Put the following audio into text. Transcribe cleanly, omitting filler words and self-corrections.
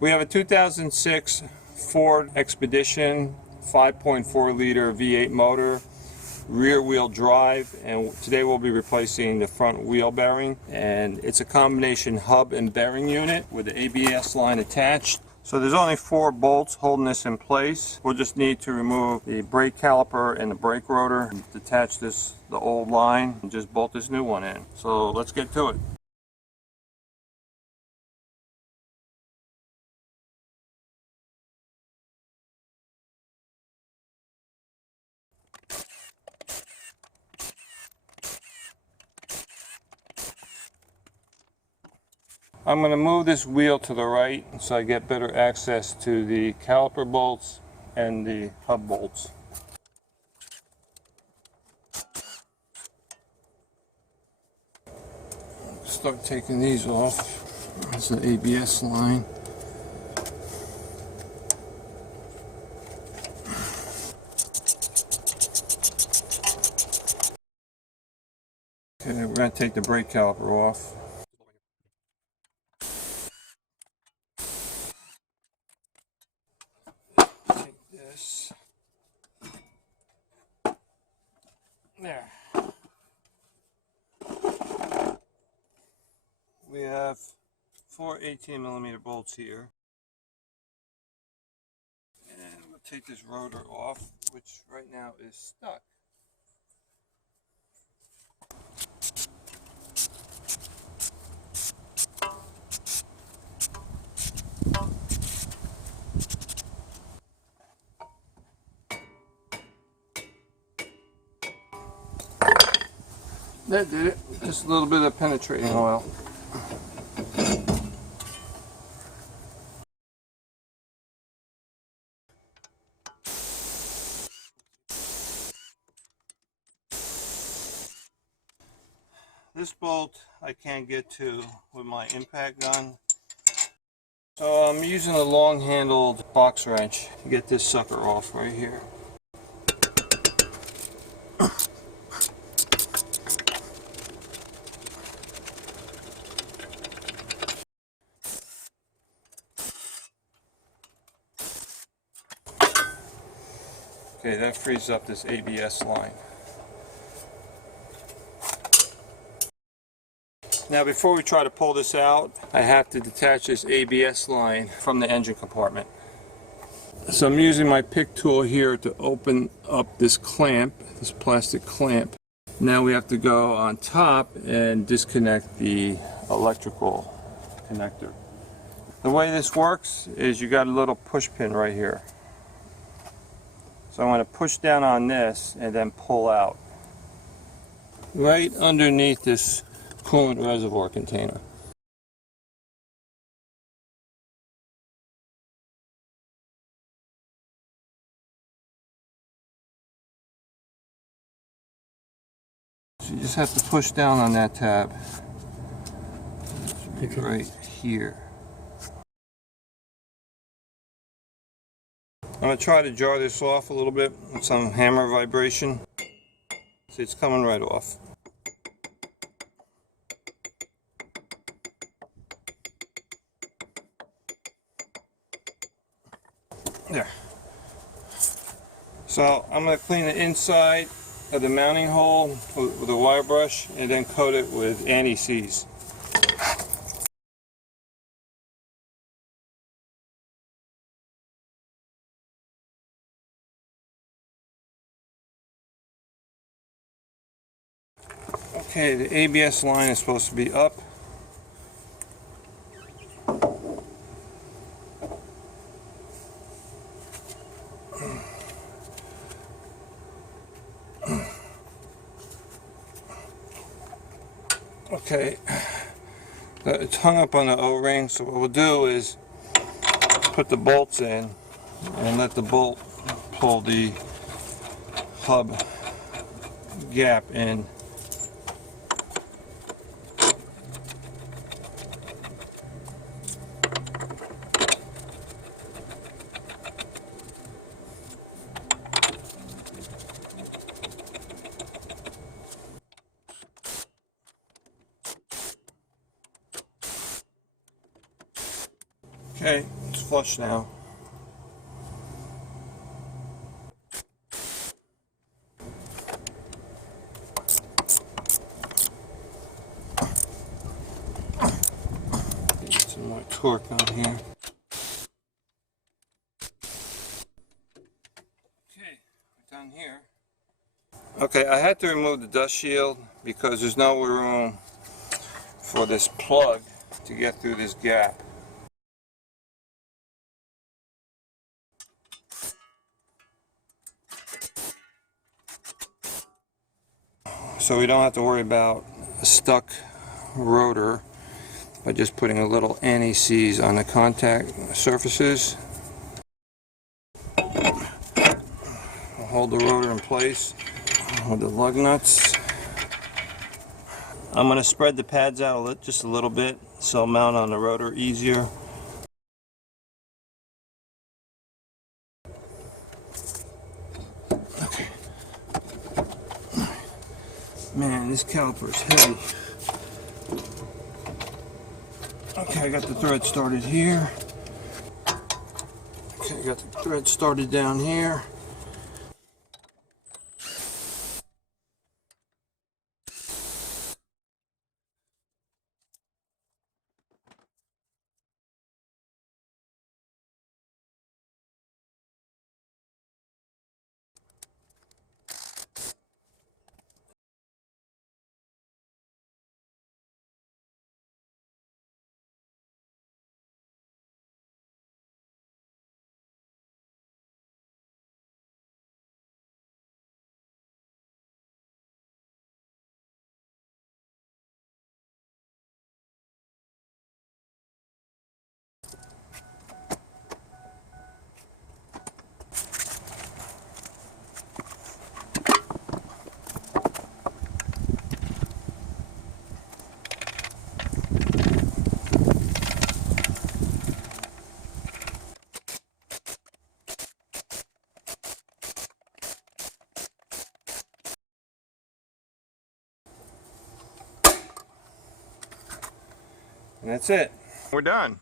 We have a 2006 Ford Expedition 5.4 liter V8 motor, rear wheel drive, and today we'll be replacing the front wheel bearing, and it's a combination hub and bearing unit with the ABS line attached. So there's only 4 bolts holding this in place. We'll just need to remove the brake caliper and the brake rotor, detach the old line, and just bolt this new one in. So let's get to it. I'm going to move this wheel to the right so I get better access to the caliper bolts and the hub bolts. Start taking these off. There's the ABS line. Okay, we're going to take the brake caliper off. There. We have 4 18mm bolts here. And we'll take this rotor off, which right now is stuck. That did it. Just a little bit of penetrating oil. This bolt I can't get to with my impact gun. So I'm using a long-handled box wrench to get this sucker off right here. Okay, that frees up this ABS line. Now before we try to pull this out, I have to detach this ABS line from the engine compartment. So I'm using my pick tool here to open up this clamp, this plastic clamp. Now we have to go on top and disconnect the electrical connector. The way this works is you got a little push pin right here. So I'm going to push down on this and then pull out. Right underneath this coolant reservoir container. So you just have to push down on that tab. Right here. I'm going to try to jar this off a little bit with some hammer vibration. See, it's coming right off. There. So I'm going to clean the inside of the mounting hole with a wire brush and then coat it with anti-seize. Okay, the ABS line is supposed to be up. Okay, it's hung up on the O-ring, so what we'll do is put the bolts in and let the bolt pull the hub gap in. Okay, Looks flush now. Get some more torque on here. Okay, we're done here. Okay, I had to remove the dust shield because there's no room for this plug to get through this gap. So we don't have to worry about a stuck rotor by just putting a little anti-seize on the contact surfaces. I'll hold the rotor in place with the lug nuts. I'm going to spread the pads out just a little bit so I'll mount on the rotor easier. Okay. Man, this caliper is heavy. Okay, I got the thread started here. Okay, I got the thread started down here. And that's it. We're done.